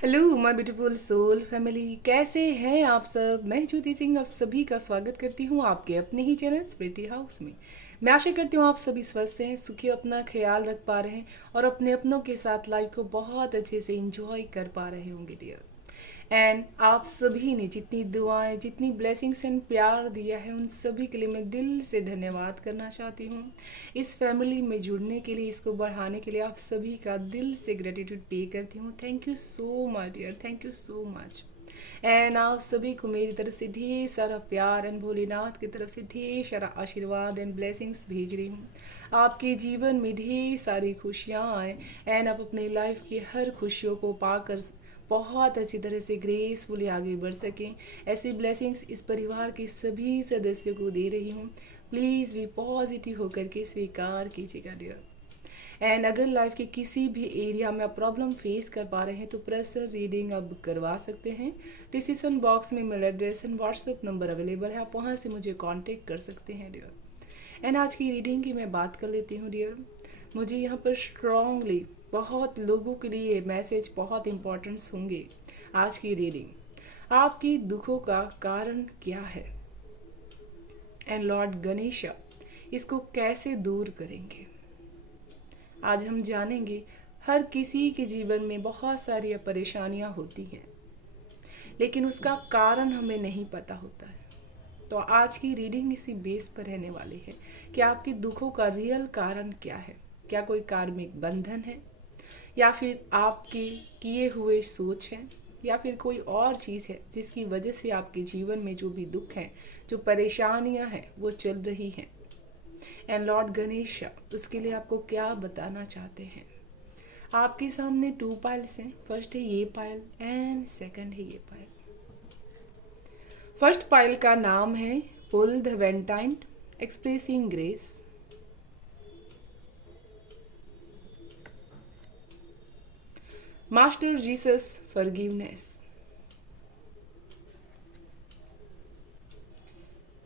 Hello my beautiful soul family, कैसे हैं आप सब। मैं ज्योति सिंह आप सभी का स्वागत करती हूँ आपके अपने ही चैनल स्प्रिटी हाउस में। मैं आशा करती हूँ आप सभी स्वस्थ हैं, सुखी, अपना ख्याल रख पा रहे हैं और अपने अपनों के साथ लाइफ को बहुत अच्छे से इंजॉय कर पा रहे होंगे डियर। एंड आप सभी ने जितनी दुआएं, जितनी ब्लेसिंग्स एंड प्यार दिया है, उन सभी के लिए मैं दिल से धन्यवाद करना चाहती हूँ। इस फैमिली में जुड़ने के लिए, इसको बढ़ाने के लिए आप सभी का दिल से ग्रेटिट्यूड पे करती हूँ। Thank you so much dear, thank you so much. And आप सभी को मेरी तरफ से ढेर सारा प्यार एंड भोलेनाथ की तरफ से ढेर सारा आशीर्वाद एंड ब्लेसिंग्स भेज रही हूँ। आपके जीवन में ढेर सारी खुशियाँ आए एंड आप अपनी लाइफ की हर खुशियों को पाकर बहुत अच्छी तरह से ग्रेसफुली आगे बढ़ सकें। ऐसी ब्लेसिंग्स इस परिवार के सभी सदस्यों को दे रही हूँ। प्लीज़ भी पॉजिटिव होकर के स्वीकार कीजिएगा डियर। एंड अगर लाइफ के किसी भी एरिया में आप प्रॉब्लम फेस कर पा रहे हैं तो पर्सनल रीडिंग आप करवा सकते हैं। डिस्क्रिप्शन बॉक्स में mail address and WhatsApp number available है, आप वहाँ से मुझे कांटेक्ट कर सकते हैं डियर। एंड आज की रीडिंग की मैं बात कर लेती हूँ डियर। मुझे यहाँ पर स्ट्रांगली बहुत लोगों के लिए मैसेज बहुत इंपॉर्टेंट्स होंगे। आज की रीडिंग, आपकी दुखों का कारण क्या है एंड लॉर्ड गणेशा इसको कैसे दूर करेंगे। आज हम जानेंगे। हर किसी के जीवन में बहुत सारी परेशानियां होती हैं, लेकिन उसका कारण हमें नहीं पता होता है। तो आज की रीडिंग इसी बेस पर रहने वाली है कि आपके दुखों का रियल कारण क्या है। क्या कोई कार्मिक बंधन है, या फिर आपके किए हुए सोच है, या फिर कोई और चीज़ है जिसकी वजह से आपके जीवन में जो भी दुख है, जो परेशानियां हैं वो चल रही हैं। एंड लॉर्ड गणेश उसके लिए आपको क्या बताना चाहते हैं। आपके सामने टू पाइल्स हैं। फर्स्ट है ये पाइल एंड सेकंड है ये पाइल। फर्स्ट पाइल का नाम है पुल द वेंटाइन expressing grace. Master Jesus forgiveness.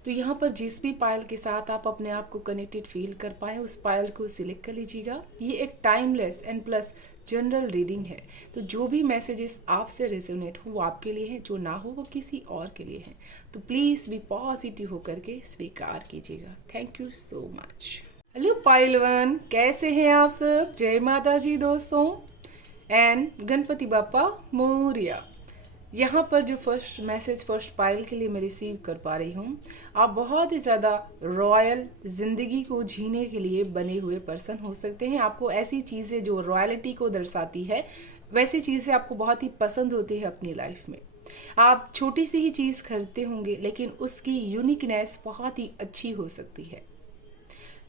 तो यहाँ पर जिस भी पायल के साथ आप अपने आप को कनेक्टेड फील कर पाए उस पायल को सिलेक्ट कर लीजिएगा। ये एक timeless and plus general reading है, तो जो भी मैसेजेस आपसे रेजोनेट हो वो आपके लिए है, जो ना हो वो किसी और के लिए है। तो प्लीज़ भी पॉजिटिव होकर के स्वीकार कीजिएगा। Thank you so much. Hello Payal one, कैसे हैं आप सब। जय माता जी दोस्तों एंड गणपति बापा मोरिया। यहाँ पर जो फर्स्ट मैसेज फर्स्ट पाइल के लिए मैं रिसीव कर पा रही हूँ, आप बहुत ही ज़्यादा रॉयल ज़िंदगी को जीने के लिए बने हुए पर्सन हो सकते हैं। आपको ऐसी चीज़ें जो रॉयल्टी को दर्शाती है, वैसी चीज़ें आपको बहुत ही पसंद होती है अपनी लाइफ में। आप छोटी सी ही चीज़ खरीदते होंगे, लेकिन उसकी यूनिकनेस बहुत ही अच्छी हो सकती है।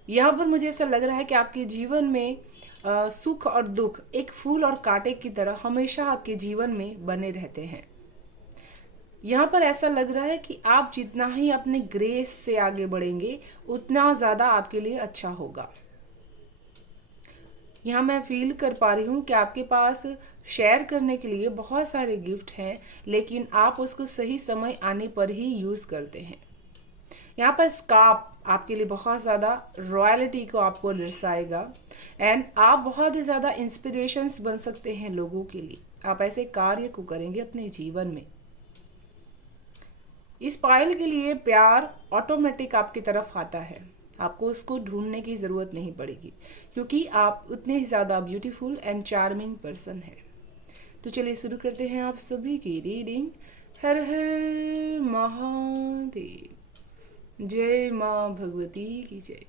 यहाँ पर मुझे ऐसा लग रहा है कि आपके जीवन में सुख और दुख एक फूल और कांटे की तरह हमेशा आपके जीवन में बने रहते हैं। यहाँ पर ऐसा लग रहा है कि आप जितना ही अपने ग्रेस से आगे बढ़ेंगे उतना ज़्यादा आपके लिए अच्छा होगा। यहाँ मैं फील कर पा रही हूँ कि आपके पास शेयर करने के लिए बहुत सारे गिफ्ट हैं, लेकिन आप उसको सही समय आने पर ही यूज़ करते हैं। यहाँ पर स्कार्प आपके लिए बहुत ज़्यादा रॉयल्टी को आपको दर्शाएगा एंड आप बहुत ही ज़्यादा इंस्पिरेशंस बन सकते हैं लोगों के लिए। आप ऐसे कार्य को करेंगे अपने जीवन में। इस पायल के लिए प्यार ऑटोमेटिक आपकी तरफ आता है, आपको उसको ढूंढने की ज़रूरत नहीं पड़ेगी, क्योंकि आप उतने ही ज़्यादा ब्यूटीफुल एंड चार्मिंग पर्सन है। तो चलिए शुरू करते हैं आप सभी की रीडिंग। हर हर महादेव, जय माँ भगवती की जय।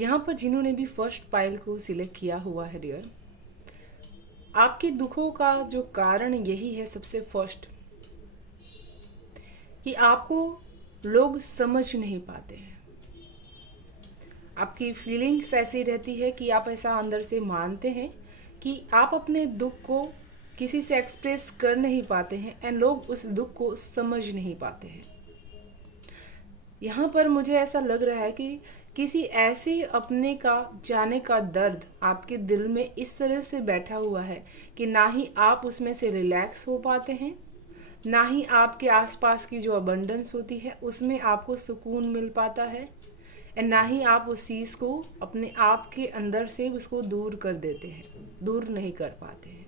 यहाँ पर जिन्होंने भी फर्स्ट पाइल को सिलेक्ट किया हुआ है डियर, आपके दुखों का जो कारण यही है सबसे फर्स्ट, कि आपको लोग समझ नहीं पाते हैं। आपकी फीलिंग्स ऐसी रहती है कि आप ऐसा अंदर से मानते हैं कि आप अपने दुख को किसी से एक्सप्रेस कर नहीं पाते हैं एंड लोग उस दुख को समझ नहीं पाते हैं। यहाँ पर मुझे ऐसा लग रहा है कि किसी ऐसे अपने का जाने का दर्द आपके दिल में इस तरह से बैठा हुआ है कि ना ही आप उसमें से रिलैक्स हो पाते हैं, ना ही आपके आसपास की जो अबंडेंस होती है उसमें आपको सुकून मिल पाता है, एंड ना ही आप उस चीज़ को अपने आप के अंदर से उसको दूर कर देते हैं, दूर नहीं कर पाते हैं।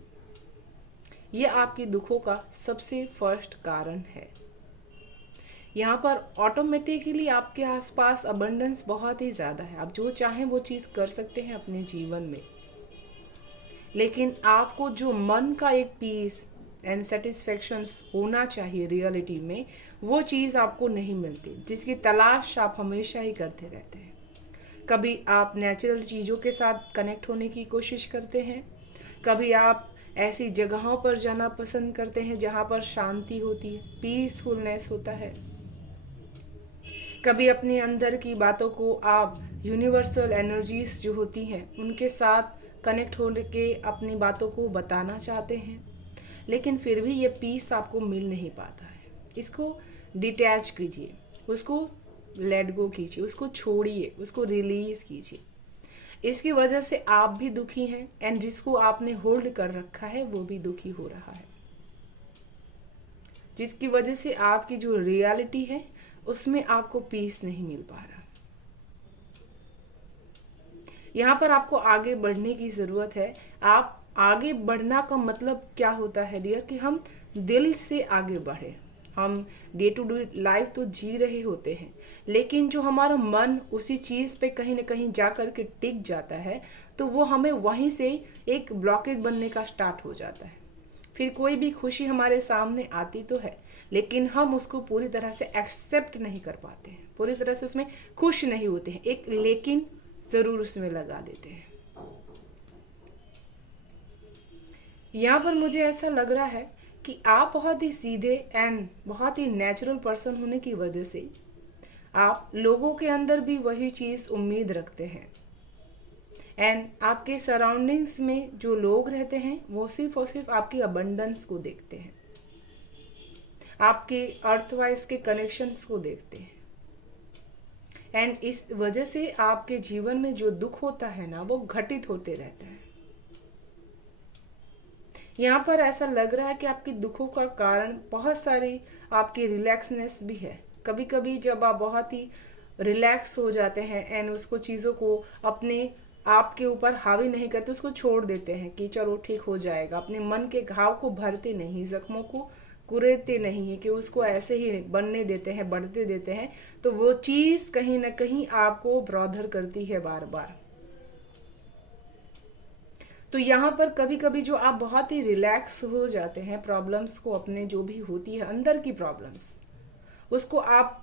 ये आपके दुखों का सबसे फर्स्ट कारण है। यहाँ पर ऑटोमेटिकली आपके आसपास अबंडेंस बहुत ही ज़्यादा है, आप जो चाहें वो चीज़ कर सकते हैं अपने जीवन में, लेकिन आपको जो मन का एक पीस एंड सेटिस्फेक्शन होना चाहिए रियलिटी में, वो चीज़ आपको नहीं मिलती, जिसकी तलाश आप हमेशा ही करते रहते हैं। कभी आप नेचुरल चीज़ों के साथ कनेक्ट होने की कोशिश करते हैं, कभी आप ऐसी जगहों पर जाना पसंद करते हैं जहाँ पर शांति होती है, पीसफुलनेस होता है। कभी अपने अंदर की बातों को आप यूनिवर्सल एनर्जीज जो होती हैं उनके साथ कनेक्ट होने के अपनी बातों को बताना चाहते हैं, लेकिन फिर भी ये पीस आपको मिल नहीं पाता है। इसको डिटैच कीजिए, उसको लेट गो कीजिए, उसको छोड़िए, उसको रिलीज कीजिए। इसकी वजह से आप भी दुखी हैं एंड जिसको आपने होल्ड कर रखा है वो भी दुखी हो रहा है, जिसकी वजह से आपकी जो रियलिटी है उसमें आपको पीस नहीं मिल पा रहा। यहाँ पर आपको आगे बढ़ने की ज़रूरत है। आप आगे बढ़ना का मतलब क्या होता है डियर, कि हम दिल से आगे बढ़े। हम डे टू डे लाइफ तो जी रहे होते हैं, लेकिन जो हमारा मन उसी चीज़ पे कहीं ना कहीं जा कर के टिक जाता है, तो वो हमें वहीं से एक ब्लॉकेज बनने का स्टार्ट हो जाता है। फिर कोई भी खुशी हमारे सामने आती तो है, लेकिन हम उसको पूरी तरह से एक्सेप्ट नहीं कर पाते हैं, पूरी तरह से उसमें खुश नहीं होते हैं, एक लेकिन ज़रूर उसमें लगा देते हैं। यहाँ पर मुझे ऐसा लग रहा है कि आप बहुत ही सीधे एंड बहुत ही नेचुरल पर्सन होने की वजह से आप लोगों के अंदर भी वही चीज़ उम्मीद रखते हैं, एंड आपके सराउंडिंग्स में जो लोग रहते हैं वो सिर्फ और सिर्फ आपकी अबंडेंस को देखते हैं, आपके अर्थवाइज के कनेक्शंस को देखते हैं, एंड इस वजह से आपके जीवन में जो दुख होता है ना वो घटित होते रहता है। यहाँ पर ऐसा लग रहा है कि आपके दुखों का कारण बहुत सारी आपकी रिलैक्सनेस भी है। कभी कभी जब आप बहुत ही रिलैक्स हो जाते हैं एंड उसको चीज़ों को अपने आपके ऊपर हावी नहीं करते, उसको छोड़ देते हैं कि चलो ठीक हो जाएगा, अपने मन के घाव को भरते नहीं, जख्मों को कुरेदते नहीं है कि उसको ऐसे ही बनने देते हैं, बढ़ते देते हैं, तो वो चीज़ कहीं ना कहीं आपको ब्रॉधर करती है बार बार। तो यहाँ पर कभी कभी जो आप बहुत ही रिलैक्स हो जाते हैं, प्रॉब्लम्स को अपने जो भी होती है अंदर की प्रॉब्लम्स, उसको आप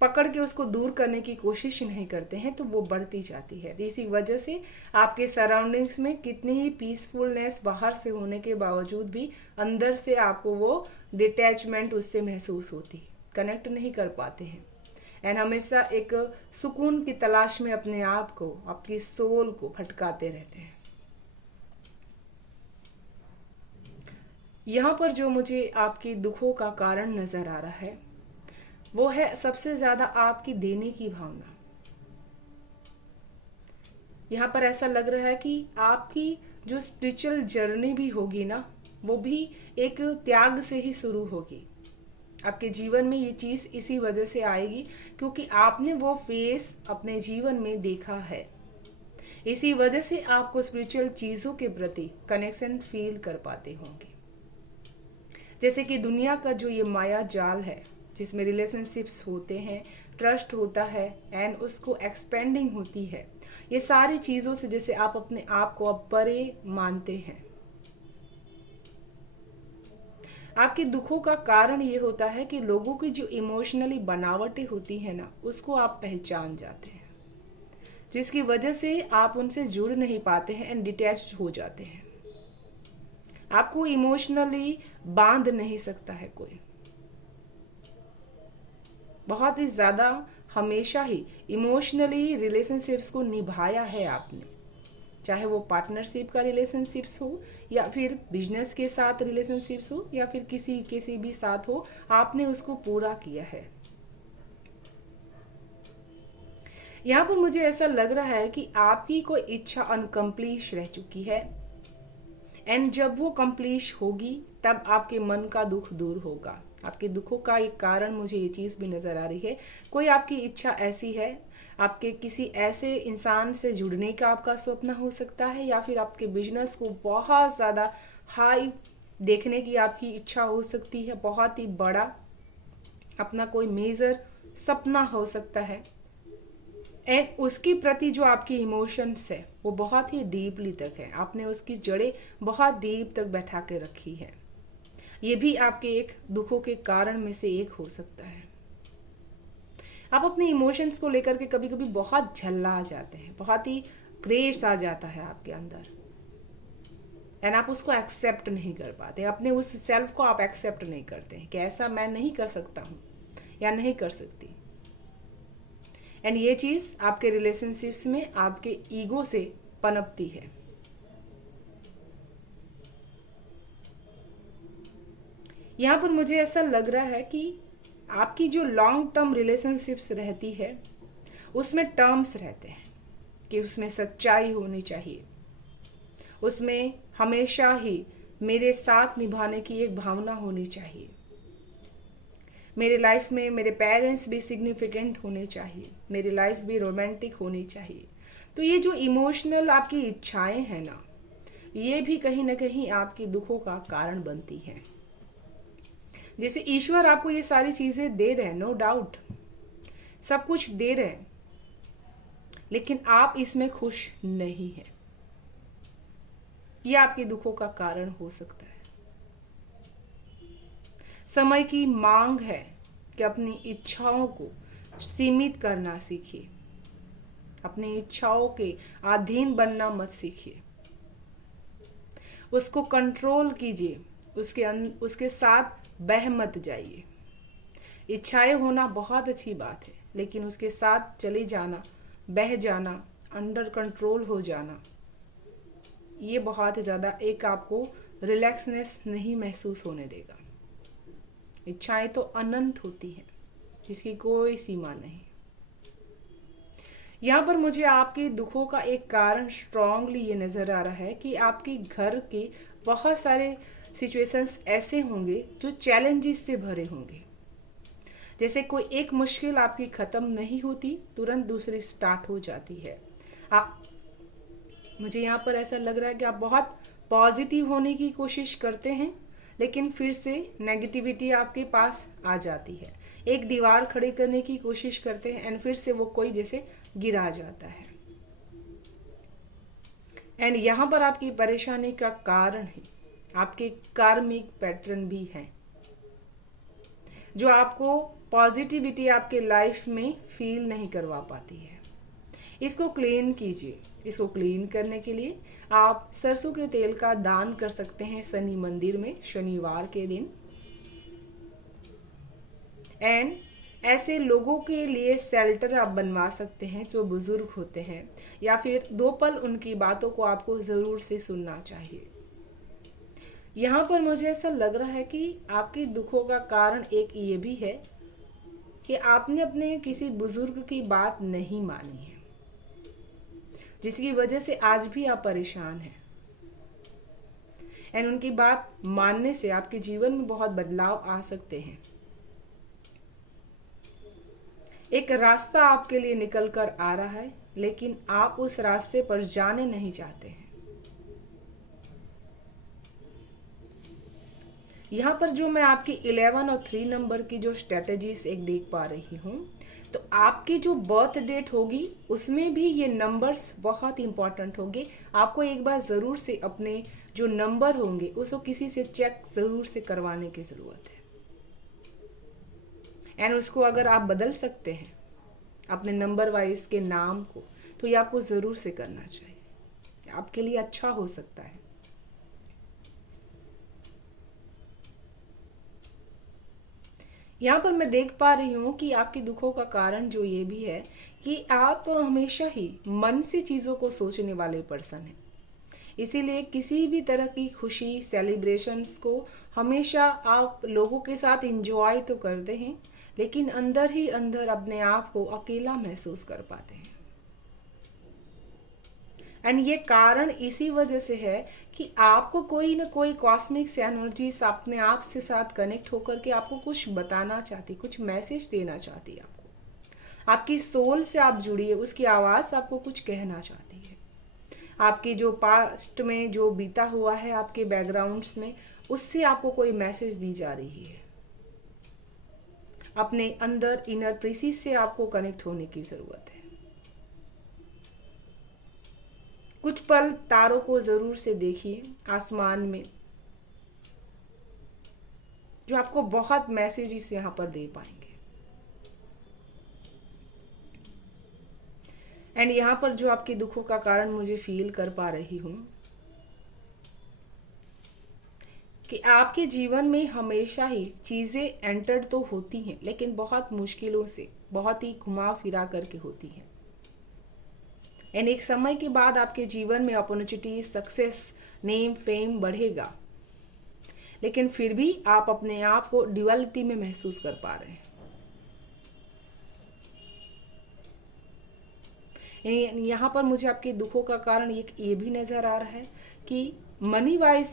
पकड़ के उसको दूर करने की कोशिश नहीं करते हैं, तो वो बढ़ती जाती है। इसी वजह से आपके सराउंडिंग्स में कितनी ही पीसफुलनेस बाहर से होने के बावजूद भी अंदर से आपको वो डिटैचमेंट उससे महसूस होती है, कनेक्ट नहीं कर पाते हैं, एंड हमेशा एक सुकून की तलाश में अपने आप को, आपकी सोल को भटकाते रहते हैं। यहाँ पर जो मुझे आपके दुखों का कारण नज़र आ रहा है वो है सबसे ज़्यादा आपकी देने की भावना। यहाँ पर ऐसा लग रहा है कि आपकी जो स्पिरिचुअल जर्नी भी होगी ना, वो भी एक त्याग से ही शुरू होगी। आपके जीवन में ये चीज़ इसी वजह से आएगी क्योंकि आपने वो फेस अपने जीवन में देखा है। इसी वजह से आपको स्पिरिचुअल चीज़ों के प्रति कनेक्शन फील कर पाते होंगे। जैसे कि दुनिया का जो ये माया जाल है जिसमें रिलेशनशिप्स होते हैं, ट्रस्ट होता है एंड उसको एक्सपेंडिंग होती है, ये सारी चीज़ों से जैसे आप अपने आप को अब परे मानते हैं। आपके दुखों का कारण ये होता है कि लोगों की जो इमोशनली बनावटें होती है ना, उसको आप पहचान जाते हैं। जिसकी वजह से आप उनसे जुड़ नहीं पाते हैं एंड डिटैच हो जाते हैं। आपको इमोशनली बांध नहीं सकता है कोई। बहुत ही ज़्यादा हमेशा ही इमोशनली रिलेशनशिप्स को निभाया है आपने, चाहे वो पार्टनरशिप का रिलेशनशिप्स हो या फिर बिजनेस के साथ रिलेशनशिप्स हो या फिर किसी भी साथ हो, आपने उसको पूरा किया है। यहाँ पर मुझे ऐसा लग रहा है कि आपकी कोई इच्छा अनकम्प्लीट रह चुकी है एंड जब वो कंप्लीट होगी तब आपके मन का दुख दूर होगा। आपके दुखों का एक कारण मुझे ये चीज़ भी नज़र आ रही है। कोई आपकी इच्छा ऐसी है, आपके किसी ऐसे इंसान से जुड़ने का आपका स्वप्न हो सकता है, या फिर आपके बिजनेस को बहुत ज़्यादा हाई देखने की आपकी इच्छा हो सकती है। बहुत ही बड़ा अपना कोई मेजर सपना हो सकता है एंड उसके प्रति जो आपकी इमोशंस है वो बहुत ही डीपली तक है। आपने उसकी जड़ें बहुत डीप तक बैठा के रखी है। ये भी आपके एक दुखों के कारण में से एक हो सकता है। आप अपने इमोशंस को लेकर के कभी कभी बहुत झल्ला जाते हैं, बहुत ही क्रेज आ जाता है आपके अंदर एंड आप उसको एक्सेप्ट नहीं कर पाते। अपने उस सेल्फ को आप एक्सेप्ट नहीं करते हैं कि ऐसा मैं नहीं कर सकता हूँ या नहीं कर सकती। एंड ये चीज़ आपके रिलेशनशिप्स में आपके ईगो से पनपती है। यहाँ पर मुझे ऐसा लग रहा है कि आपकी जो लॉन्ग टर्म रिलेशनशिप्स रहती है उसमें टर्म्स रहते हैं कि उसमें सच्चाई होनी चाहिए, उसमें हमेशा ही मेरे साथ निभाने की एक भावना होनी चाहिए, मेरे लाइफ में मेरे पेरेंट्स भी सिग्निफिकेंट होने चाहिए, मेरी लाइफ भी रोमांटिक होनी चाहिए। तो ये जो इमोशनल आपकी इच्छाएं हैं ना, ये भी कहीं ना कहीं आपकी दुखों का कारण बनती हैं। जैसे ईश्वर आपको ये सारी चीज़ें दे रहे हैं, नो डाउट सब कुछ दे रहे हैं, लेकिन आप इसमें खुश नहीं हैं। ये आपके दुखों का कारण हो सकता है। समय की मांग है कि अपनी इच्छाओं को सीमित करना सीखिए, अपनी इच्छाओं के अधीन बनना मत सीखिए, उसको कंट्रोल कीजिए, उसके साथ बह मत जाइए। इच्छाएं होना बहुत अच्छी बात है, लेकिन उसके साथ चले जाना, बह जाना, अंडर कंट्रोल हो जाना, ये बहुत ज़्यादा एक आपको रिलैक्सनेस नहीं महसूस होने देगा। इच्छाएं तो अनंत होती हैं, जिसकी कोई सीमा नहीं। यहाँ पर मुझे आपके दुखों का एक कारण स्ट्रांगली ये नज़र आ रहा है कि आपके घर के बहुत सारे सिचुएशंस ऐसे होंगे जो चैलेंजेस से भरे होंगे। जैसे कोई एक मुश्किल आपकी ख़त्म नहीं होती, तुरंत दूसरी स्टार्ट हो जाती है। मुझे यहाँ पर ऐसा लग रहा है कि आप बहुत पॉजिटिव होने की कोशिश करते हैं, लेकिन फिर से नेगेटिविटी आपके पास आ जाती है। एक दीवार खड़ी करने की कोशिश करते हैं एंड फिर से वो कोई जैसे गिरा जाता है। एंड यहाँ पर आपकी परेशानी का कारण है आपके कार्मिक पैटर्न भी हैं, जो आपको पॉजिटिविटी आपके लाइफ में फील नहीं करवा पाती है। इसको क्लीन कीजिए। इसको क्लीन करने के लिए आप सरसों के तेल का दान कर सकते हैं शनि मंदिर में शनिवार के दिन। एंड ऐसे लोगों के लिए शेल्टर आप बनवा सकते हैं जो बुजुर्ग होते हैं, या फिर 2 पल उनकी बातों को आपको ज़रूर से सुनना चाहिए। यहाँ पर मुझे ऐसा लग रहा है कि आपके दुखों का कारण एक ये भी है कि आपने अपने किसी बुजुर्ग की बात नहीं मानी है, जिसकी वजह से आज भी आप परेशान हैं। एंड उनकी बात मानने से आपके जीवन में बहुत बदलाव आ सकते हैं। एक रास्ता आपके लिए निकल कर आ रहा है, लेकिन आप उस रास्ते पर जाने नहीं चाहते हैं। यहाँ पर जो मैं आपकी 11 और 3 नंबर की जो स्ट्रेटजीज एक देख पा रही हूँ, तो आपकी जो बर्थ डेट होगी उसमें भी ये नंबर्स बहुत इंपॉर्टेंट होंगे। आपको एक बार ज़रूर से अपने जो नंबर होंगे उसको किसी से चेक ज़रूर से करवाने की ज़रूरत है। एंड उसको अगर आप बदल सकते हैं अपने नंबर वाइज के नाम को, तो ये आपको ज़रूर से करना चाहिए, आपके लिए अच्छा हो सकता है। यहाँ पर मैं देख पा रही हूँ कि आपके दुखों का कारण जो ये भी है कि आप हमेशा ही मन से चीज़ों को सोचने वाले पर्सन हैं। इसीलिए किसी भी तरह की खुशी सेलिब्रेशंस को हमेशा आप लोगों के साथ एंजॉय तो करते हैं, लेकिन अंदर ही अंदर अपने आप को अकेला महसूस कर पाते हैं। एंड ये कारण इसी वजह से है कि आपको कोई ना कोई कॉस्मिक एनर्जीज अपने आप से साथ कनेक्ट होकर के आपको कुछ बताना चाहती, कुछ मैसेज देना चाहती है आपको। आपकी सोल से आप जुड़िए, उसकी आवाज़ आपको कुछ कहना चाहती है। आपके जो पास्ट में जो बीता हुआ है आपके बैकग्राउंड्स में, उससे आपको कोई मैसेज दी जा रही है। अपने अंदर इनर प्रेसिस से आपको कनेक्ट होने की ज़रूरत है। कुछ पल तारों को ज़रूर से देखिए आसमान में, जो आपको बहुत मैसेजेस यहाँ पर दे पाएंगे। एंड यहाँ पर जो आपके दुखों का कारण मुझे फील कर पा रही हूँ कि आपके जीवन में हमेशा ही चीज़ें एंटर तो होती हैं, लेकिन बहुत मुश्किलों से, बहुत ही घुमा फिरा करके होती हैं। एंड एक समय के बाद आपके जीवन में अपॉर्चुनिटी, सक्सेस, नेम, फेम बढ़ेगा, लेकिन फिर भी आप अपने आप को ड्युअलिटी में महसूस कर पा रहे हैं। यहाँ पर मुझे आपके दुखों का कारण ये भी नज़र आ रहा है कि मनी वाइज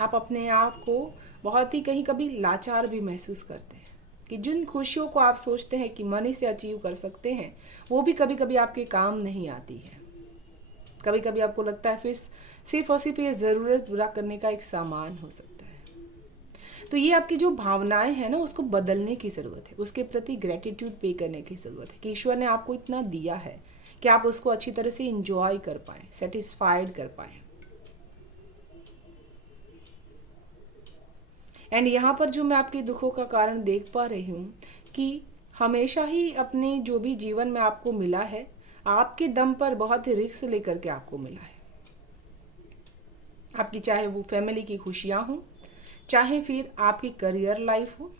आप अपने आप को बहुत ही कहीं कभी लाचार भी महसूस करते हैं, कि जिन खुशियों को आप सोचते हैं कि मनी से अचीव कर सकते हैं, वो भी कभी कभी आपके काम नहीं आती है। कभी कभी आपको लगता है फिर सिर्फ और सिर्फ ये ज़रूरत पूरा करने का एक सामान हो सकता है। तो ये आपकी जो भावनाएं हैं ना, उसको बदलने की ज़रूरत है, उसके प्रति ग्रेटिट्यूड पे करने की ज़रूरत है कि ईश्वर ने आपको इतना दिया है कि आप उसको अच्छी तरह से इंजॉय कर पाएँ, सेटिस्फाइड कर पाएँ। एंड यहाँ पर जो मैं आपके दुखों का कारण देख पा रही हूँ कि हमेशा ही अपने जो भी जीवन में आपको मिला है, आपके दम पर बहुत ही रिस्क लेकर के आपको मिला है। आपकी चाहे वो फैमिली की खुशियाँ हों, चाहे फिर आपकी करियर लाइफ हो,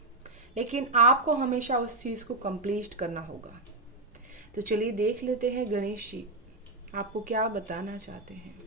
लेकिन आपको हमेशा उस चीज़ को कंप्लीट करना होगा। तो चलिए देख लेते हैं गणेश जी आपको क्या बताना चाहते हैं।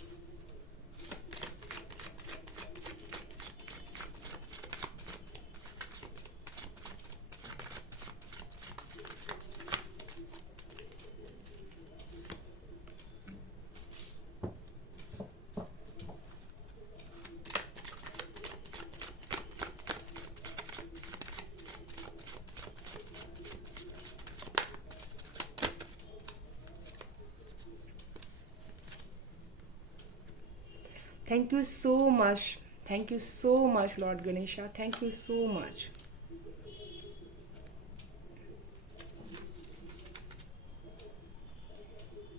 Thank you so much. Thank you so much, Lord Ganesha. Thank you so much.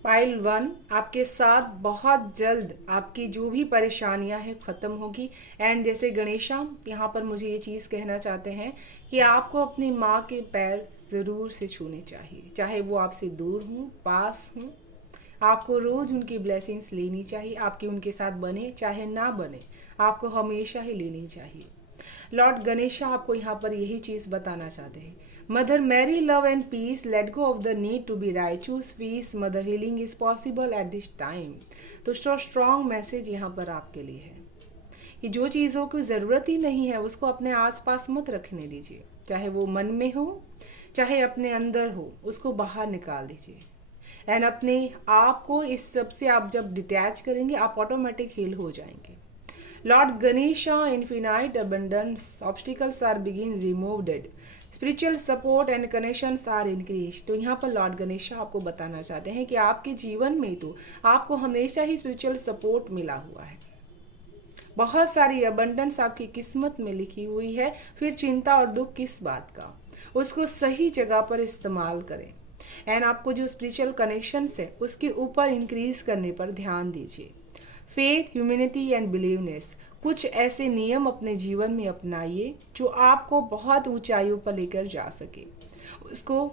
Pile 1 आपके साथ बहुत जल्द आपकी जो भी परेशानियां हैं ख़त्म होगी। एंड जैसे गणेशा यहाँ पर मुझे ये चीज़ कहना चाहते हैं कि आपको अपनी माँ के पैर ज़रूर से छूने चाहिए, चाहे वो आपसे दूर हों, पास हों। आपको रोज़ उनकी ब्लेसिंग्स लेनी चाहिए, आपकी उनके साथ बने चाहे ना बने, आपको हमेशा ही लेनी चाहिए। लॉर्ड गणेशा आपको यहाँ पर यही चीज़ बताना चाहते हैं। Mother Mary, love and peace, let go of the need to be right, choose peace, mother healing is possible at this time. तो स्ट्रॉन्ग मैसेज यहाँ पर आपके लिए है कि जो चीज़ों की ज़रूरत ही नहीं है उसको अपने आसपास मत रखने दीजिए, चाहे वो मन में हो चाहे अपने अंदर हो, उसको बाहर निकाल दीजिए। एंड अपने आप को इस सब से आप जब डिटैच करेंगे, आप ऑटोमेटिक हील हो जाएंगे। Lord Ganesha, infinite abundance, obstacles are begin removed, spiritual support and connections are increase. तो यहाँ पर लॉर्ड गणेशा आपको बताना चाहते हैं कि आपके जीवन में तो आपको हमेशा ही स्पिरिचुअल सपोर्ट मिला हुआ है, बहुत सारी अबंडेंस आपकी किस्मत में लिखी हुई है। फिर चिंता और दुख किस बात का, उसको सही जगह पर इस्तेमाल करें। एंड आपको जो स्पिरिचुअल कनेक्शंस है उसके ऊपर इंक्रीज करने पर ध्यान दीजिए। फेथ, ह्यूमैनिटी एंड बिलीवनेस, कुछ ऐसे नियम अपने जीवन में अपनाइए जो आपको बहुत ऊंचाइयों पर लेकर जा सके। उसको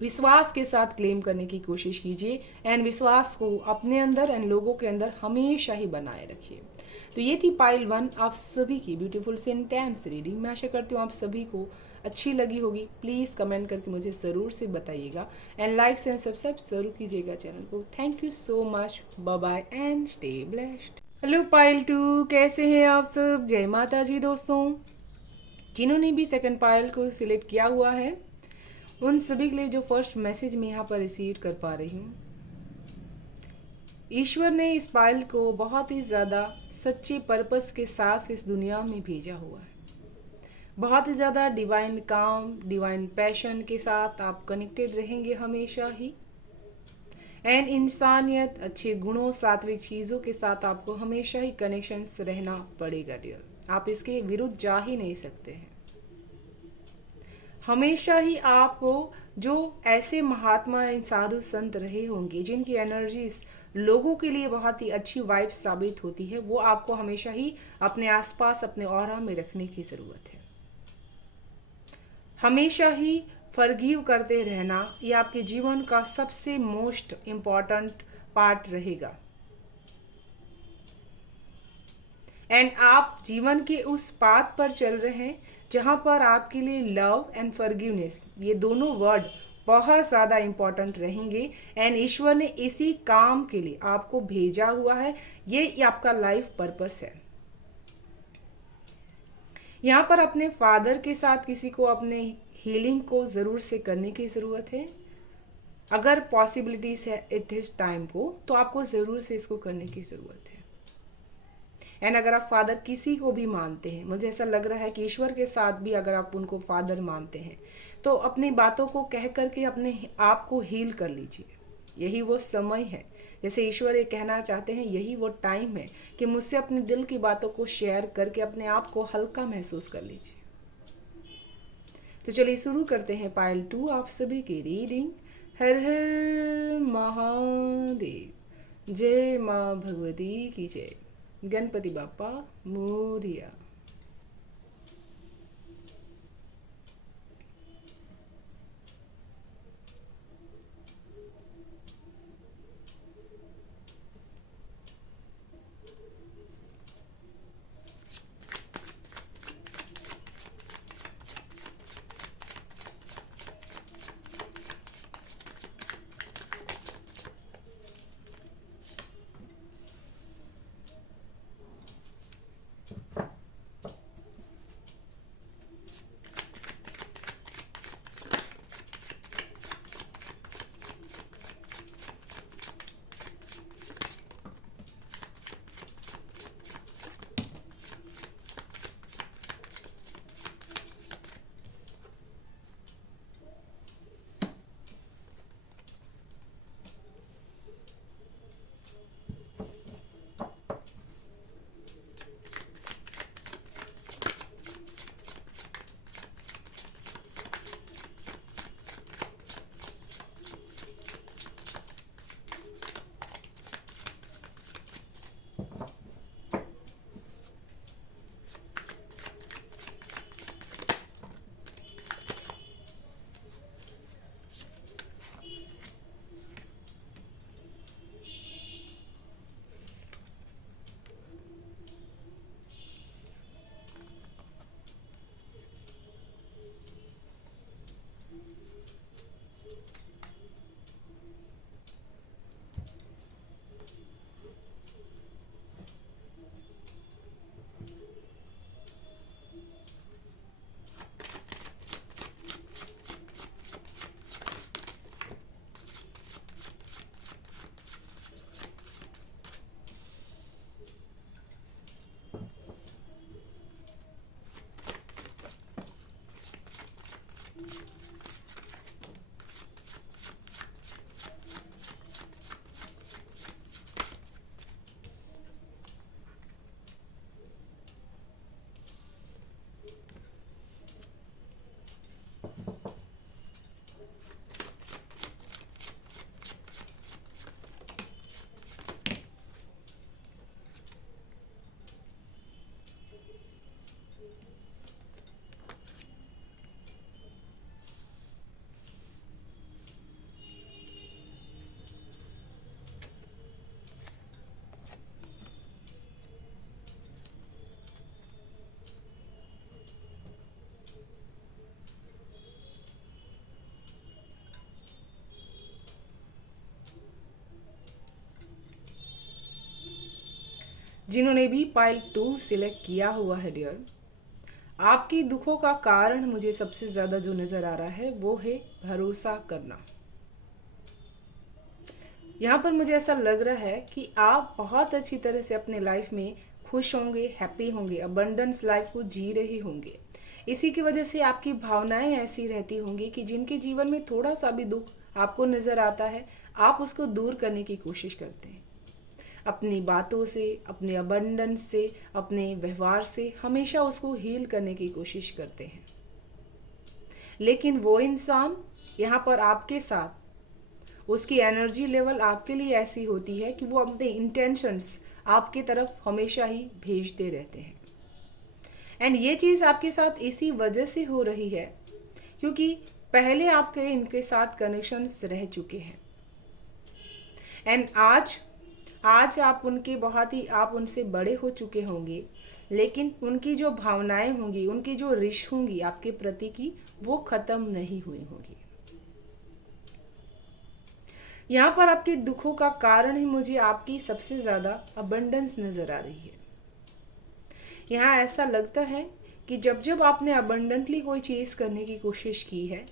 विश्वास के साथ क्लेम करने की कोशिश कीजिए एंड विश्वास को अपने अंदर एंड लोगों के अंदर हमेशा ही बनाए रखिए। तो ये थी पाइल 1 आप सभी की ब्यूटीफुल से इंटेंस रीडिंग। मैं आशा करती हूँ आप सभी को अच्छी लगी होगी। प्लीज़ कमेंट करके मुझे ज़रूर से बताइएगा एंड लाइक एंड सब्सक्राइब ज़रूर कीजिएगा चैनल को। Thank you so much, bye bye and stay blessed. Hello पाइल 2, कैसे हैं आप सब? जय माता जी दोस्तों। जिन्होंने भी सेकंड पाइल को सिलेक्ट किया हुआ है उन सभी के लिए जो फर्स्ट मैसेज मैं यहाँ पर रिसीव कर पा रही हूँ, ईश्वर ने इस पाइल को बहुत ही ज़्यादा सच्चे पर्पस के साथ इस दुनिया में भेजा हुआ है। बहुत ही ज़्यादा डिवाइन काम, डिवाइन पैशन के साथ आप कनेक्टेड रहेंगे हमेशा ही एंड इंसानियत, अच्छे गुणों, सात्विक चीज़ों के साथ आपको हमेशा ही कनेक्शंस रहना पड़ेगा डियर। आप इसके विरुद्ध जा ही नहीं सकते हैं। हमेशा ही आपको जो ऐसे महात्मा साधु संत रहे होंगे जिनकी एनर्जीज लोगों के लिए बहुत ही अच्छी वाइब साबित होती है, वो आपको हमेशा ही अपने आसपास अपने ऑरा में रखने की ज़रूरत है। हमेशा ही फॉरगिव करते रहना ये आपके जीवन का सबसे मोस्ट इम्पॉर्टेंट पार्ट रहेगा एंड आप जीवन के उस पाथ पर चल रहे हैं जहां पर आपके लिए लव एंड फॉरगिवनेस ये दोनों वर्ड बहुत ज़्यादा इम्पॉर्टेंट रहेंगे एंड ईश्वर ने इसी काम के लिए आपको भेजा हुआ है। ये आपका लाइफ पर्पस है। यहाँ पर अपने फादर के साथ किसी को अपने हीलिंग को ज़रूर से करने की ज़रूरत है। अगर पॉसिबिलिटीज़ है एट दिस टाइम को तो आपको ज़रूर से इसको करने की ज़रूरत है। एंड अगर आप फादर किसी को भी मानते हैं, मुझे ऐसा लग रहा है कि ईश्वर के साथ भी अगर आप उनको फादर मानते हैं तो अपनी बातों को कह करके अपने आप को हील कर लीजिए। यही वो समय है, जैसे ईश्वर ये कहना चाहते हैं, यही वो टाइम है कि मुझसे अपने दिल की बातों को शेयर करके अपने आप को हल्का महसूस कर लीजिए। तो चलिए शुरू करते हैं पाइल 2 आप सभी की रीडिंग। हर हर महादेव, जय माँ भगवती की जय, गणपति बापा मोरिया। जिन्होंने भी पाइल 2 सिलेक्ट किया हुआ है डियर, आपकी दुखों का कारण मुझे सबसे ज़्यादा जो नज़र आ रहा है वो है भरोसा करना। यहाँ पर मुझे ऐसा लग रहा है कि आप बहुत अच्छी तरह से अपने लाइफ में खुश होंगे, हैप्पी होंगे, अबंडेंस लाइफ को जी रहे होंगे। इसी की वजह से आपकी भावनाएं ऐसी रहती होंगी कि जिनके जीवन में थोड़ा सा भी दुख आपको नज़र आता है, आप उसको दूर करने की कोशिश करते हैं। अपनी बातों से, अपने अबंडेंस से, अपने व्यवहार से हमेशा उसको हील करने की कोशिश करते हैं। लेकिन वो इंसान यहाँ पर आपके साथ, उसकी एनर्जी लेवल आपके लिए ऐसी होती है कि वो अपने इंटेंशंस आपकी तरफ हमेशा ही भेजते रहते हैं। एंड ये चीज़ आपके साथ इसी वजह से हो रही है क्योंकि पहले आपके इनके साथ कनेक्शंस रह चुके हैं। एंड आज आप उनके बहुत ही, आप उनसे बड़े हो चुके होंगे, लेकिन उनकी जो भावनाएं होंगी, उनकी जो रिश होंगी आपके प्रति की, वो ख़त्म नहीं हुई होंगी। यहाँ पर आपके दुखों का कारण ही मुझे आपकी सबसे ज़्यादा अबंडेंस नज़र आ रही है। यहाँ ऐसा लगता है कि जब जब आपने अबंडेंटली कोई चीज़ करने की कोशिश की है,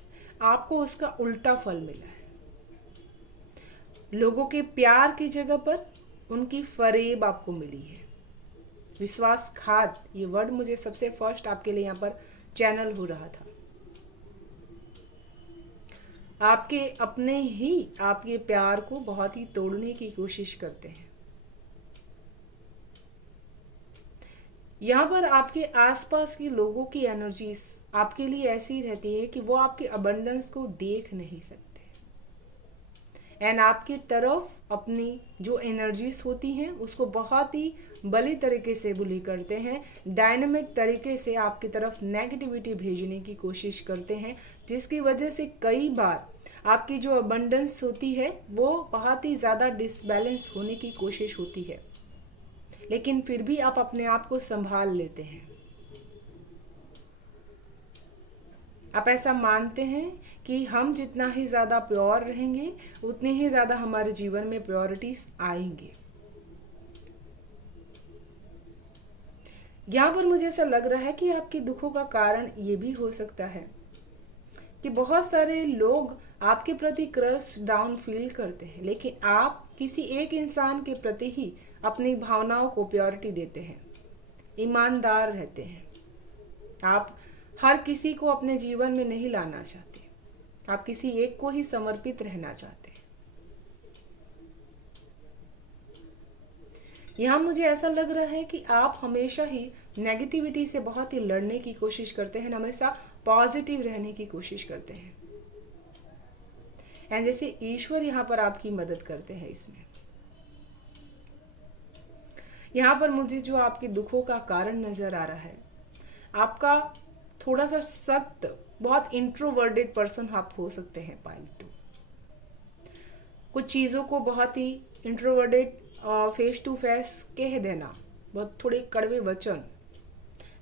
आपको उसका उल्टा फल मिला है। लोगों के प्यार की जगह पर उनकी फरेब आपको मिली है। विश्वासघात, ये वर्ड मुझे सबसे फर्स्ट आपके लिए यहाँ पर चैनल हो रहा था। आपके अपने ही आपके प्यार को बहुत ही तोड़ने की कोशिश करते हैं। यहाँ पर आपके आसपास के लोगों की एनर्जीज आपके लिए ऐसी रहती है कि वो आपके अबंडेंस को देख नहीं सकते, एंड आपकी तरफ अपनी जो एनर्जीज होती हैं उसको बहुत ही बली तरीके से बुली करते हैं, डायनामिक तरीके से आपकी तरफ नेगेटिविटी भेजने की कोशिश करते हैं, जिसकी वजह से कई बार आपकी जो अबंडेंस होती है वो बहुत ही ज़्यादा डिसबैलेंस होने की कोशिश होती है। लेकिन फिर भी आप अपने आप को संभाल लेते हैं। आप ऐसा मानते हैं कि हम जितना ही ज़्यादा प्योर रहेंगे उतनी ही ज़्यादा हमारे जीवन में प्योरिटीज आएंगे। यहाँ पर मुझे ऐसा लग रहा है कि आपके दुखों का कारण ये भी हो सकता है कि बहुत सारे लोग आपके प्रति क्रश डाउन फील करते हैं, लेकिन आप किसी एक इंसान के प्रति ही अपनी भावनाओं को प्योरिटी देते हैं, ईमानदार रहते हैं। आप हर किसी को अपने जीवन में नहीं लाना चाहते, आप किसी एक को ही समर्पित रहना चाहते हैं। यहाँ मुझे ऐसा लग रहा है कि आप हमेशा ही नेगेटिविटी से बहुत ही लड़ने की कोशिश करते हैं, हमेशा पॉजिटिव रहने की कोशिश करते हैं। एंड जैसे ईश्वर यहाँ पर आपकी मदद करते हैं इसमें। यहाँ पर मुझे जो आपके दुखों का कारण नजर आ रहा है, आपका थोड़ा सा सख्त, बहुत इंट्रोवर्टेड पर्सन आप हो सकते हैं पाइल 2। कुछ चीज़ों को बहुत ही इंट्रोवर्टेड फेस टू फेस कह देना, बहुत थोड़े कड़वे वचन,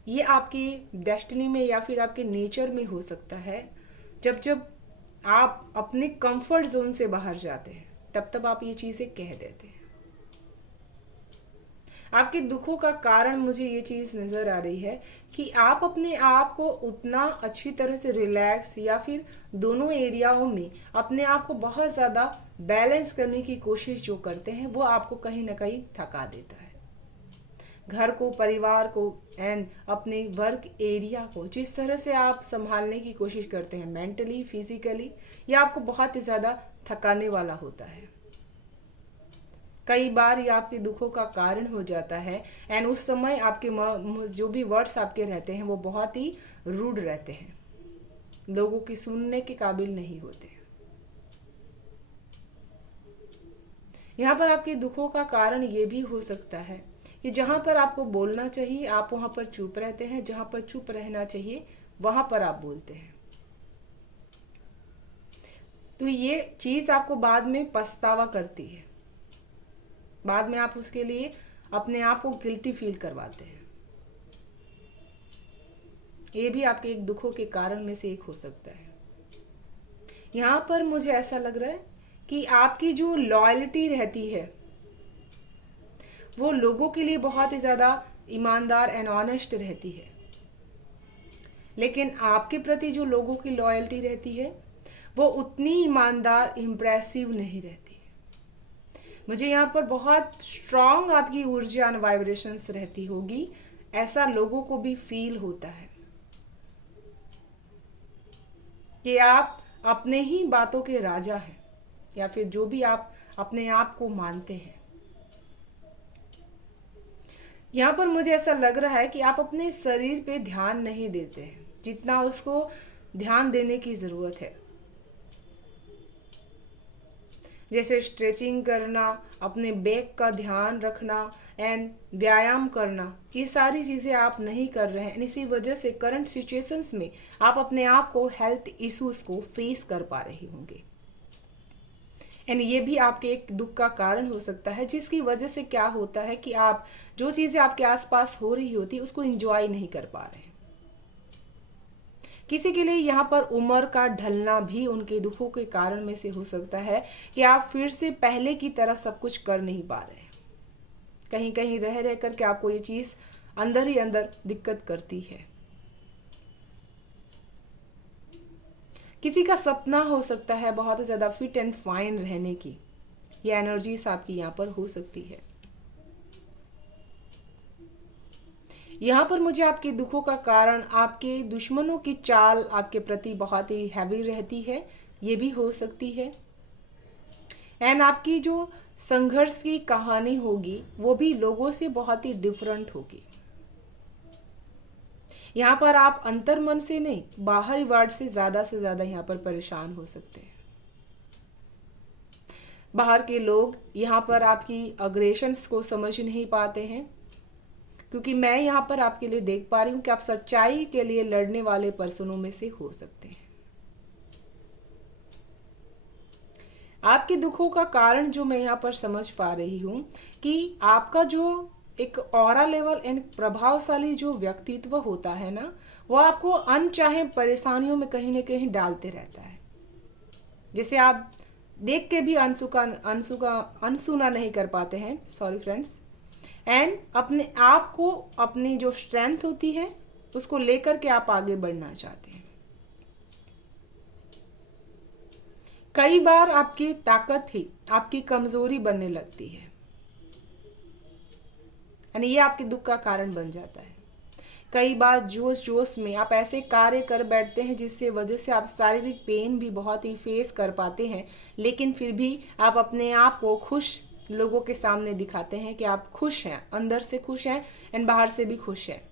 ये आपकी डेस्टिनी में या फिर आपके नेचर में हो सकता है। जब जब आप अपने कंफर्ट जोन से बाहर जाते हैं तब तब आप ये चीज़ें कह देते हैं। आपके दुखों का कारण मुझे ये चीज़ नज़र आ रही है कि आप अपने आप को उतना अच्छी तरह से रिलैक्स या फिर दोनों एरियाओं में अपने आप को बहुत ज़्यादा बैलेंस करने की कोशिश जो करते हैं वो आपको कहीं ना कहीं थका देता है। घर को, परिवार को एंड अपने वर्क एरिया को जिस तरह से आप संभालने की कोशिश करते हैं मेंटली, फिजिकली, यह आपको बहुत ही ज़्यादा थकाने वाला होता है। कई बार ये आपके दुखों का कारण हो जाता है एंड उस समय आपके जो भी वर्ड्स आपके रहते हैं वो बहुत ही रूड रहते हैं, लोगों की सुनने के काबिल नहीं होते। यहाँ पर आपके दुखों का कारण ये भी हो सकता है कि जहाँ पर आपको बोलना चाहिए आप वहाँ पर चुप रहते हैं, जहाँ पर चुप रहना चाहिए वहाँ पर आप बोलते हैं। तो ये चीज़ आपको बाद में पछतावा करती है, बाद में आप उसके लिए अपने आप को गिल्टी फील करवाते हैं। ये भी आपके एक दुखों के कारण में से एक हो सकता है। यहाँ पर मुझे ऐसा लग रहा है कि आपकी जो लॉयल्टी रहती है वो लोगों के लिए बहुत ही ज़्यादा ईमानदार एंड ऑनेस्ट रहती है, लेकिन आपके प्रति जो लोगों की लॉयल्टी रहती है वो उतनी ईमानदार इम्प्रेसिव नहीं रहती। मुझे यहाँ पर बहुत स्ट्रांग आपकी ऊर्जा एंड वाइब्रेशंस रहती होगी, ऐसा लोगों को भी फील होता है कि आप अपने ही बातों के राजा हैं, या फिर जो भी आप अपने आप को मानते हैं। यहाँ पर मुझे ऐसा लग रहा है कि आप अपने शरीर पे ध्यान नहीं देते हैं जितना उसको ध्यान देने की ज़रूरत है। जैसे स्ट्रेचिंग करना, अपने बैक का ध्यान रखना एंड व्यायाम करना, ये सारी चीज़ें आप नहीं कर रहे हैं। इसी वजह से करंट सिचुएशंस में आप अपने आप को हेल्थ इश्यूज को फेस कर पा रहे होंगे, एंड ये भी आपके एक दुख का कारण हो सकता है, जिसकी वजह से क्या होता है कि आप जो चीज़ें आपके आसपास हो रही होती उसको एंजॉय नहीं कर पा रहे हैं। किसी के लिए यहाँ पर उम्र का ढलना भी उनके दुखों के कारण में से हो सकता है कि आप फिर से पहले की तरह सब कुछ कर नहीं पा रहे हैं। कहीं कहीं रह रह करके आपको ये चीज़ अंदर ही अंदर दिक्कत करती है। किसी का सपना हो सकता है बहुत ज़्यादा फिट एंड फाइन रहने की, ये एनर्जीज आपकी यहाँ पर हो सकती है। यहाँ पर मुझे आपके दुखों का कारण आपके दुश्मनों की चाल आपके प्रति बहुत ही हैवी रहती है, ये भी हो सकती है। एंड आपकी जो संघर्ष की कहानी होगी वो भी लोगों से बहुत ही डिफरेंट होगी। यहाँ पर आप अंतर्मन से नहीं, बाहरी वर्ड से ज़्यादा यहाँ पर परेशान हो सकते हैं। बाहर के लोग यहाँ पर आपकी अग्रेशंस को समझ नहीं पाते हैं, क्योंकि मैं यहाँ पर आपके लिए देख पा रही हूँ कि आप सच्चाई के लिए लड़ने वाले पर्सनों में से हो सकते हैं। आपके दुखों का कारण जो मैं यहाँ पर समझ पा रही हूँ कि आपका जो एक ऑरा लेवल एंड प्रभावशाली जो व्यक्तित्व होता है ना, वो आपको अनचाहे परेशानियों में कहीं ना कहीं डालते रहता है। जैसे आप देख के भी अनसुना नहीं कर पाते हैं, सॉरी फ्रेंड्स, एंड अपने आप को, अपनी जो स्ट्रेंथ होती है उसको लेकर के आप आगे बढ़ना चाहते हैं। कई बार आपकी ताकत ही आपकी कमजोरी बनने लगती है, यानी ये आपके दुख का कारण बन जाता है। कई बार जोश जोश में आप ऐसे कार्य कर बैठते हैं जिससे वजह से आप शारीरिक पेन भी बहुत ही फेस कर पाते हैं, लेकिन फिर भी आप अपने आप को खुश लोगों के सामने दिखाते हैं कि आप खुश हैं, अंदर से खुश हैं एंड बाहर से भी खुश हैं।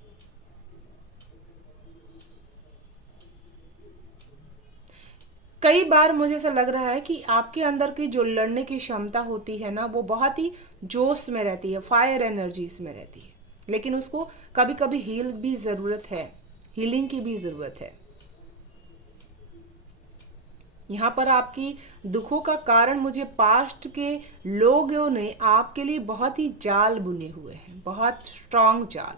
कई बार मुझे ऐसा लग रहा है कि आपके अंदर की जो लड़ने की क्षमता होती है ना, वो बहुत ही जोश में रहती है, फायर एनर्जीज में रहती है, लेकिन उसको कभी कभी हील भी ज़रूरत है, हीलिंग की भी ज़रूरत है। यहाँ पर आपकी दुखों का कारण मुझे पास्ट के लोगों ने आपके लिए बहुत ही जाल बुने हुए हैं, बहुत स्ट्रांग जाल,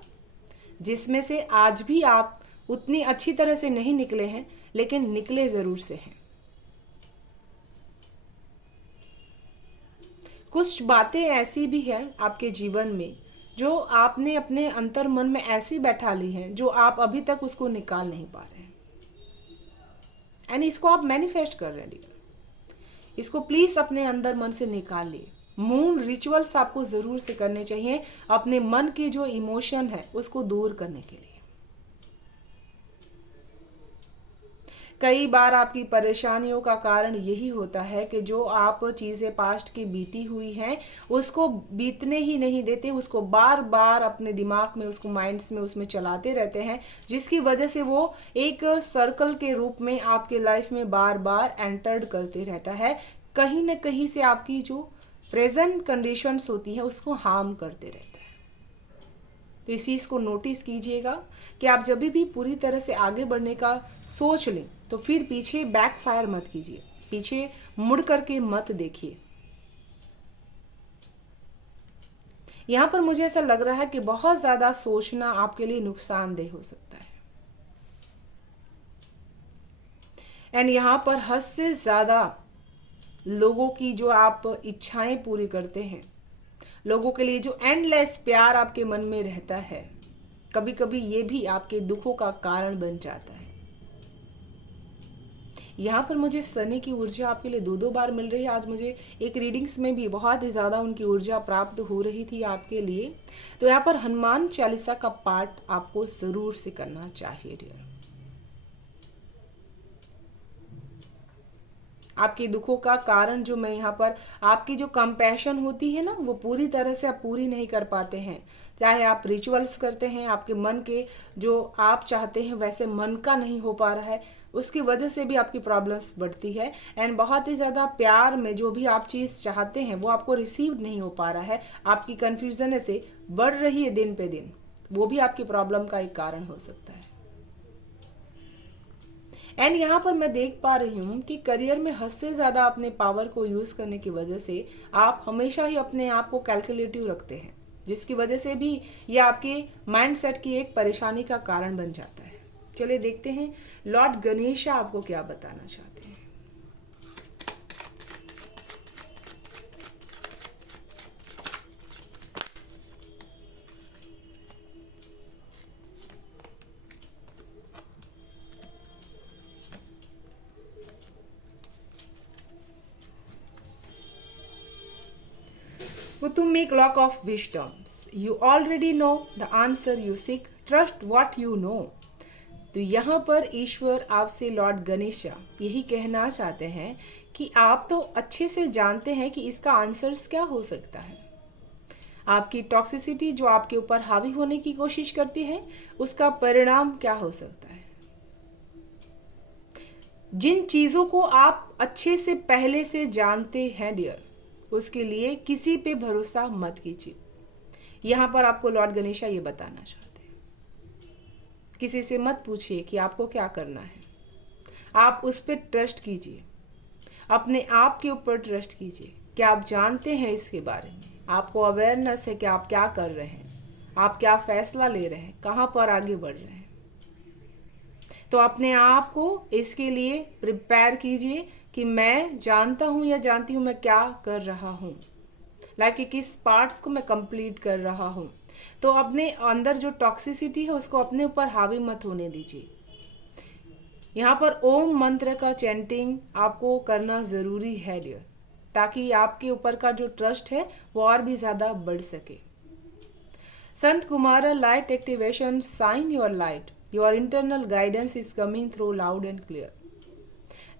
जिसमें से आज भी आप उतनी अच्छी तरह से नहीं निकले हैं, लेकिन निकले ज़रूर से हैं। कुछ बातें ऐसी भी हैं आपके जीवन में जो आपने अपने अंतर मन में ऐसी बैठा ली हैं जो आप अभी तक उसको निकाल नहीं पा रहे हैं, एंड इसको आप मैनिफेस्ट कर रहे हैं। इसको प्लीज अपने अंदर मन से निकालिए। मून रिचुअल्स आपको जरूर से करने चाहिए अपने मन के जो इमोशन है उसको दूर करने के लिए। कई बार आपकी परेशानियों का कारण यही होता है कि जो आप चीज़ें पास्ट की बीती हुई हैं उसको बीतने ही नहीं देते, उसको बार बार अपने दिमाग में, उसको माइंड्स में, उसमें चलाते रहते हैं, जिसकी वजह से वो एक सर्कल के रूप में आपके लाइफ में बार बार एंटर्ड करते रहता है। कहीं ना कहीं से आपकी जो प्रेजेंट कंडीशंस होती है उसको हार्म करते रहता है। तो इस चीज़ को नोटिस कीजिएगा कि आप जब भी पूरी तरह से आगे बढ़ने का सोच लें तो फिर पीछे बैक फायर मत कीजिए, पीछे मुड़ करके मत देखिए। यहाँ पर मुझे ऐसा लग रहा है कि बहुत ज़्यादा सोचना आपके लिए नुकसानदेह हो सकता है, एंड यहाँ पर हद से ज़्यादा लोगों की जो आप इच्छाएं पूरी करते हैं, लोगों के लिए जो एंडलेस प्यार आपके मन में रहता है, कभी कभी ये भी आपके दुखों का कारण बन जाता है। यहाँ पर मुझे शनि की ऊर्जा आपके लिए दो दो बार मिल रही है। आज मुझे एक रीडिंग्स में भी बहुत ही ज़्यादा उनकी ऊर्जा प्राप्त हो रही थी आपके लिए। तो यहाँ पर हनुमान चालीसा का पाठ आपको ज़रूर से करना चाहिए डियर। आपके दुखों का कारण जो मैं यहाँ पर, आपकी जो कंपैशन होती है ना, वो पूरी तरह से आप पूरी नहीं कर पाते हैं। चाहे आप रिचुअल्स करते हैं, आपके मन के जो आप चाहते हैं वैसे मन का नहीं हो पा रहा है, उसकी वजह से भी आपकी प्रॉब्लम्स बढ़ती है। एंड बहुत ही ज़्यादा प्यार में जो भी आप चीज़ चाहते हैं वो आपको रिसीव नहीं हो पा रहा है, आपकी कन्फ्यूज़न से बढ़ रही है दिन पे दिन, वो भी आपकी प्रॉब्लम का एक कारण हो सकता है। एंड यहाँ पर मैं देख पा रही हूँ कि करियर में हद से ज़्यादा अपने पावर को यूज़ करने की वजह से आप हमेशा ही अपने आप को कैलकुलेटिव रखते हैं, जिसकी वजह से भी ये आपके माइंड सेट की एक परेशानी का कारण बन जाता है। चलिए देखते हैं लॉर्ड गणेश आपको क्या बताना चाहते हैं। To make clock of wisdoms, you already know the answer you seek. Trust what you know. तो यहाँ पर ईश्वर आपसे लॉर्ड गणेशा यही कहना चाहते हैं कि आप तो अच्छे से जानते हैं कि इसका आंसर्स क्या हो सकता है। आपकी टॉक्सिसिटी जो आपके ऊपर हावी होने की कोशिश करती है, उसका परिणाम क्या हो सकता है। जिन चीज़ों को आप अच्छे से पहले से जानते हैं डियर, उसके लिए किसी पे भरोसा मत कीजिए। यहाँ पर आपको लॉर्ड गणेशा ये बताना चाहते हैं, किसी से मत पूछिए कि आपको क्या करना है। आप उस पर ट्रस्ट कीजिए, अपने आप के ऊपर ट्रस्ट कीजिए कि आप जानते हैं इसके बारे में, आपको अवेयरनेस है कि आप क्या कर रहे हैं, आप क्या फैसला ले रहे हैं, कहाँ पर आगे बढ़ रहे हैं। तो अपने आप को इसके लिए प्रिपेयर कीजिए कि मैं जानता हूँ या जानती हूँ मैं क्या कर रहा हूँ, लाइफ के किस पार्ट्स को मैं कंप्लीट कर रहा हूँ। तो अपने अंदर जो टॉक्सिसिटी है उसको अपने ऊपर हावी मत होने दीजिए। यहाँ पर ओम मंत्र का चैंटिंग आपको करना ज़रूरी है डियर, ताकि आपके ऊपर का जो ट्रस्ट है वो और भी ज़्यादा बढ़ सके। Sant Kumar light activation sign your light, your internal guidance is coming through loud and clear.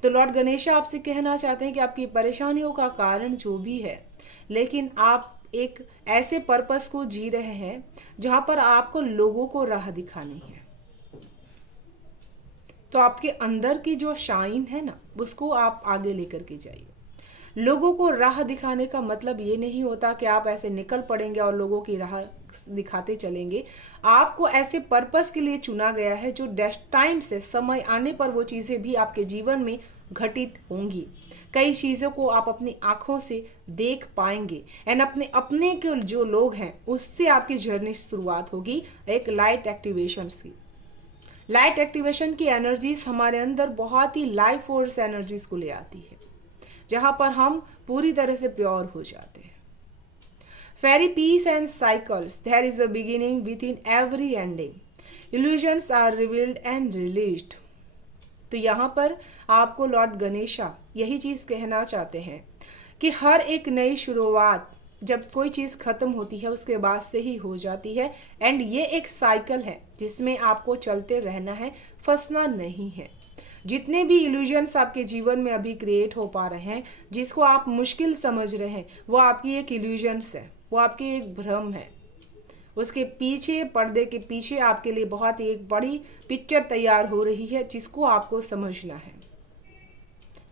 तो लॉर्ड गणेशा आपसे कहना चाहते हैं कि आपकी परेशानियों का कारण जो भी है, लेकिन आप एक ऐसे पर्पस को जी रहे हैं जहां पर आपको लोगों को राह दिखानी है। तो आपके अंदर की जो शाइन है ना, उसको आप आगे लेकर के जाइए। लोगों को राह दिखाने का मतलब ये नहीं होता कि आप ऐसे निकल पड़ेंगे और लोगों की राह दिखाते चलेंगे। आपको ऐसे पर्पस के लिए चुना गया है जो टाइम से समय आने पर वो चीज़ें भी आपके जीवन में घटित होंगी। कई चीज़ों को आप अपनी आंखों से देख पाएंगे एंड अपने अपने के जो लोग हैं उससे आपकी जर्नी शुरुआत होगी एक लाइट एक्टिवेशन से। लाइट एक्टिवेशन की एनर्जीज हमारे अंदर बहुत ही लाइफ फोर्स एनर्जीज को ले आती है, जहां पर हम पूरी तरह से प्योर हो जाते हैं। Fairy peace and cycles, there is a beginning within every ending, illusions are revealed and released. तो यहाँ पर आपको लॉर्ड गणेशा यही चीज़ कहना चाहते हैं कि हर एक नई शुरुआत जब कोई चीज़ खत्म होती है उसके बाद से ही हो जाती है। एंड ये एक साइकिल है जिसमें आपको चलते रहना है, फंसना नहीं है। जितने भी इल्यूजन्स आपके जीवन में अभी क्रिएट हो पा रहे हैं, जिसको आप मुश्किल समझ रहे हैं, वो आपकी एक इल्यूजन्स है, वो आपकी एक भ्रम है। उसके पीछे, पर्दे के पीछे आपके लिए बहुत ही एक बड़ी पिक्चर तैयार हो रही है जिसको आपको समझना है।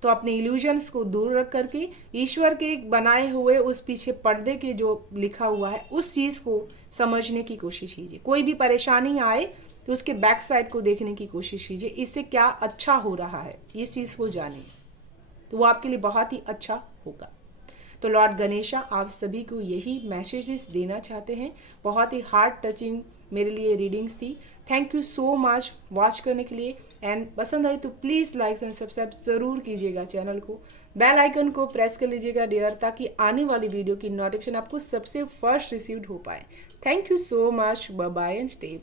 तो अपने इल्यूजन्स को दूर रख करके ईश्वर के बनाए हुए उस पीछे पर्दे के जो लिखा हुआ है उस चीज़ को समझने की कोशिश कीजिए। कोई भी परेशानी आए तो उसके बैक साइड को देखने की कोशिश कीजिए, इससे क्या अच्छा हो रहा है इस चीज़ को जानिए, तो वो आपके लिए बहुत ही अच्छा होगा। तो लॉर्ड गणेशा आप सभी को यही मैसेजेस देना चाहते हैं, बहुत ही हार्ट टचिंग मेरे लिए रीडिंग्स थी। Thank you so much watch करने के लिए। एंड पसंद आई तो प्लीज़ लाइक एंड सब्सक्राइब ज़रूर कीजिएगा चैनल को। बेल आइकन को प्रेस कर लीजिएगा डियर, ताकि आने वाली वीडियो की नोटिफिकेशन आपको सबसे फर्स्ट रिसीव्ड हो पाए। Thank you so much, bye bye and stay.